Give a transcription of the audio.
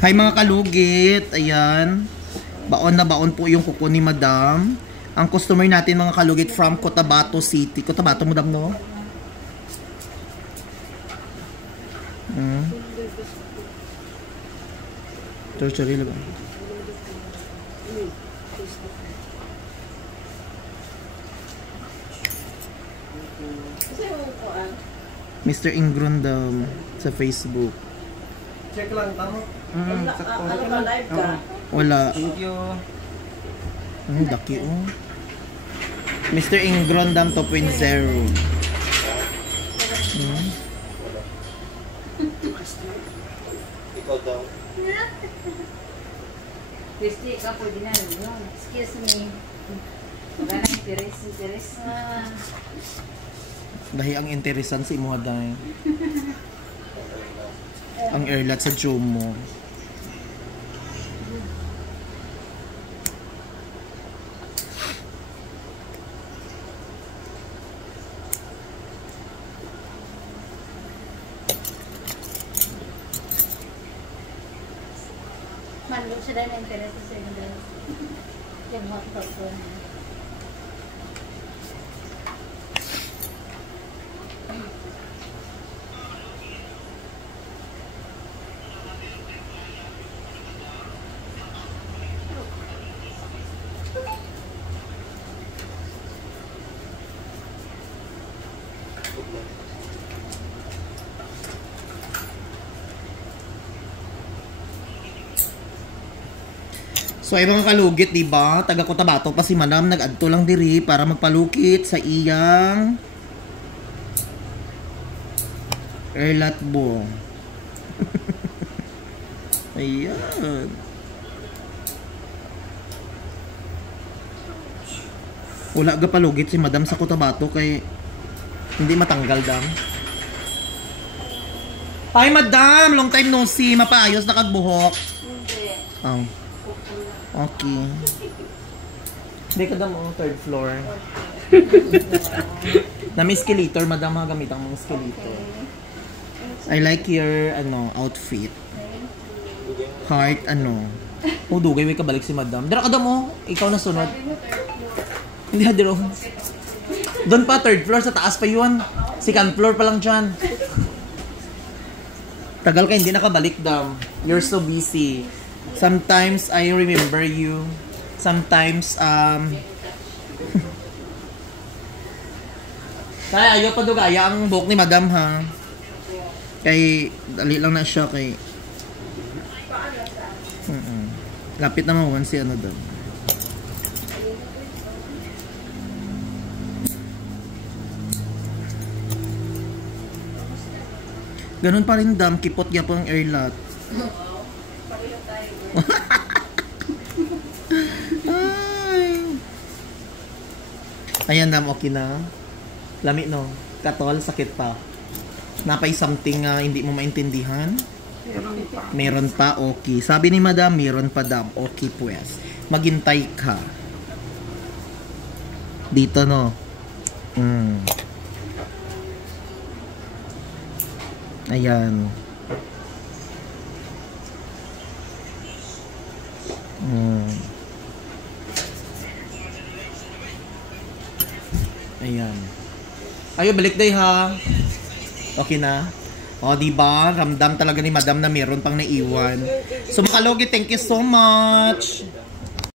Hi mga kalugit, ayan. Baon na baon po yung kuko ni Madam. Ang customer natin mga kalugit from Cotabato City. Cotabato, Madam, no? Tertiary ba? Mr. Ingron daw sa Facebook. Check lang, tama? Live ka? Wala. Thank you. Daki oh. Mr. Ingron Dam 2.0. Ikaw daw. Christy, ka pwede na yun. Excuse me. Wala na interes. Dahil ang interesan si Imuha dahil. Ang airlat sa Jomo. Manlo siya dahil na-interest sa inyo. Yung hotdog ko. So ay mga kalugit, di ba? Taga Cotabato pa si Madam, nag-adto lang diri para magpalukit sa iyang airlat bo. Ayan. Wala ga palugit si Madam sa Cotabato kay hindi matanggal dam. Hi Madam, long time no see, mapaayos na kagbuhok. Hindi. Oh. Okay. Hindi ka daw mo third floor. Na may escalator, Madam, ha, gamit ang mga escalator. I like your outfit. Heart, Oh, dugay, may kabalik si Madam. Dara ka daw mo, ikaw na sunod. Hindi ha, diro. Doon pa, third floor, sa taas pa yun. Second floor pa lang dyan. Tagal ka, hindi nakabalik daw. You're so busy. Sometimes I remember you. Sometimes kaya ayaw pa dugaya ang buhok ni Madam ha. Kay dali lang na siya kay lapit na mawan si daw. Ganun pa rin dam, kipot niya po ang airlat. Ayan dam, okay na. Lami no. Katol, sakit pa. Napay something hindi mo maintindihan? Meron pa, okay. Sabi ni Madam, meron pa dam. Okay pues. Maghintay ka. Dito no. Ayan. Ayan. Ayo, balik day ha. Okay na? O, diba? Ramdam talaga ni Madam na meron pang naiwan. So, Makalogi, thank you so much.